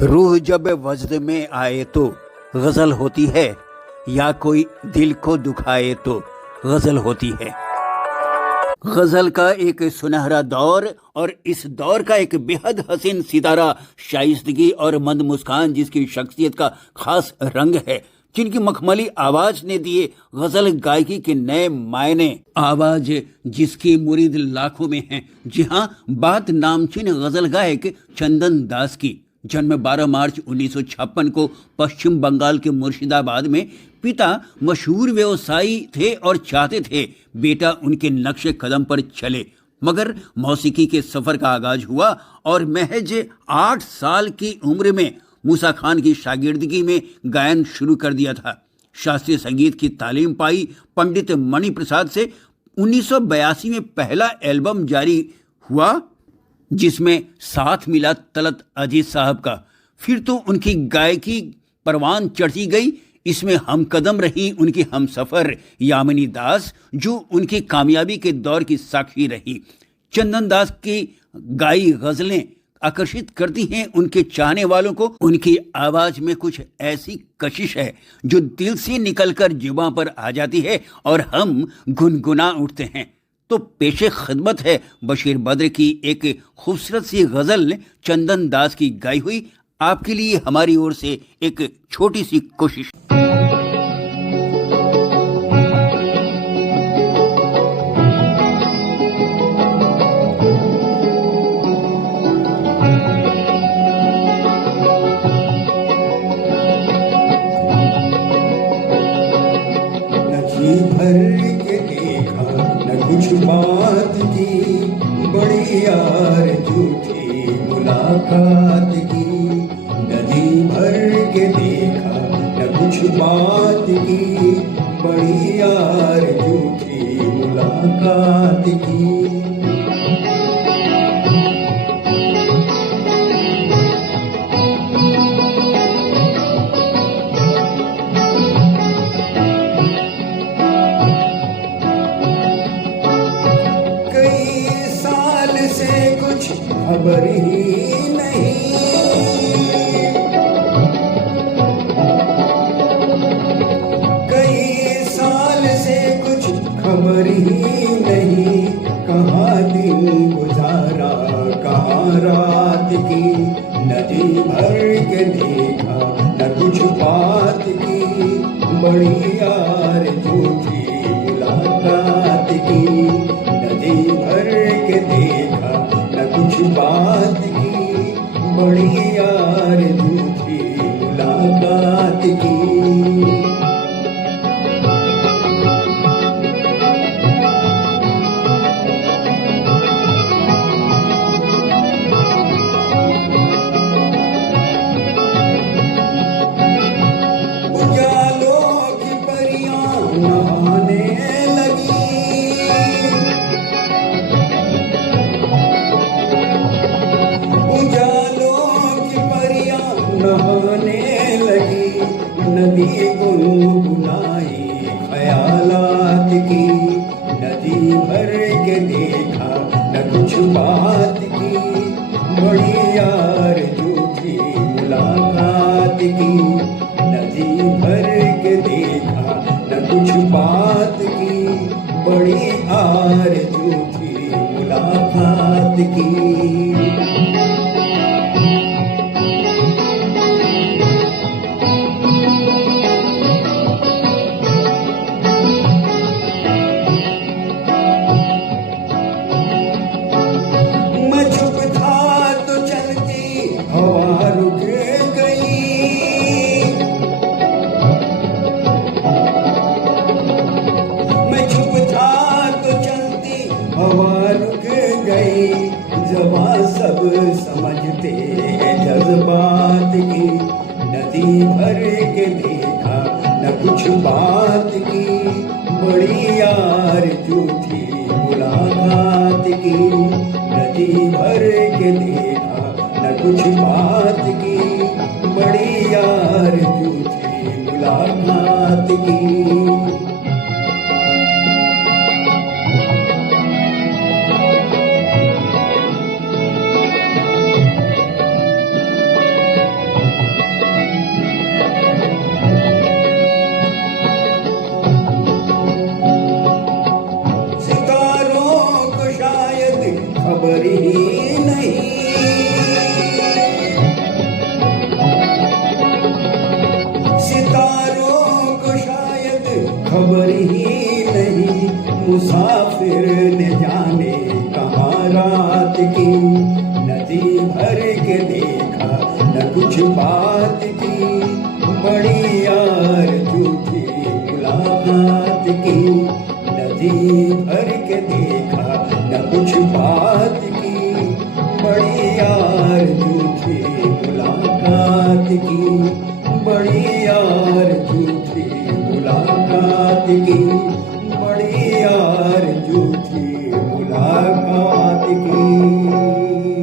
रूह जब वजद में आए तो गजल होती है, या कोई दिल को दुखाए तो गजल होती है। गजल का एक सुनहरा दौर, और इस दौर का एक बेहद हसीन सितारा, शाइस्तगी और मंद मुस्कान जिसकी शख्सियत का खास रंग है, जिनकी मखमली आवाज ने दिए गजल गायकी के नए मायने। आवाज जिसकी मुरीद लाखों में है। जी हाँ, बात नामचीन गजल गायक चंदन दास की। जन्म 12 मार्च 1956 को पश्चिम बंगाल के मुर्शिदाबाद में। पिता मशहूर व्यवसायी थे और चाहते थे बेटा उनके नक्शे कदम पर चले, मगर मौसीकी के सफर का आगाज हुआ और महज 8 साल की उम्र में मूसा खान की शागिर्दगी में गायन शुरू कर दिया था। शास्त्रीय संगीत की तालीम पाई पंडित मणि प्रसाद से। 1982 में पहला एल्बम जारी हुआ जिसमें साथ मिला तलत अजीज साहब का। फिर तो उनकी गायकी परवान चढ़ती गई। इसमें हम कदम रही उनकी हम सफर यामिनी दास, जो उनकी कामयाबी के दौर की साक्षी रही। चंदन दास की गाई गजलें आकर्षित करती हैं उनके चाहने वालों को। उनकी आवाज में कुछ ऐसी कशिश है जो दिल से निकलकर जुबां पर आ जाती है और हम गुनगुना उठते हैं। तो पेशे खिदमत है बशीर बद्र की एक खूबसूरत सी गजल चंदन दास की गाई हुई। आपके लिए हमारी ओर से एक छोटी सी कोशिश। कुछ बात की बड़ी यार झूठी मुलाकात की, नदी भर के देखा न कुछ बात की बड़ी यार झूठी मुलाकात की। खबर ही नहीं, कई साल से कुछ खबर ही नहीं। कहाँ दिन गुजारा कहाँ रात की, नदी भर के देखा न कुछ बात की बड़ी यार झूठी मुलाकात की। नदी भर के देखा कुछ बात की बड़ी यार झूठी मुलाकात की। उजालों की परियां नहाने लगी, नहाने लगी। नदी गुनगुनाई ख्यालात की, नदी भर के देखा न कुछ बात की बड़ी यार झूठी मुलाकात की। नदी भर के देखा न कुछ बात की बड़ी यार झूठी मुलाकात की। हवा रुक गई, मैं चुप था तो चलती हवा रुक गई। जवां सब समझते हैं जज्बात की, नदी भर के देखा न कुछ बात की बड़ी यार झूठी मुलाकात की। नदी भर के देखा न कुछ बात की बड़ी यार झूठी मुलाकात की। के देखा न कुछ बात की, बड़ी यार झूठी मुलाकात की। नदी भर के देखा न कुछ बात की, बड़ी यार झूठी मुलाकात की, बड़ी यार झूठी मुलाकात की।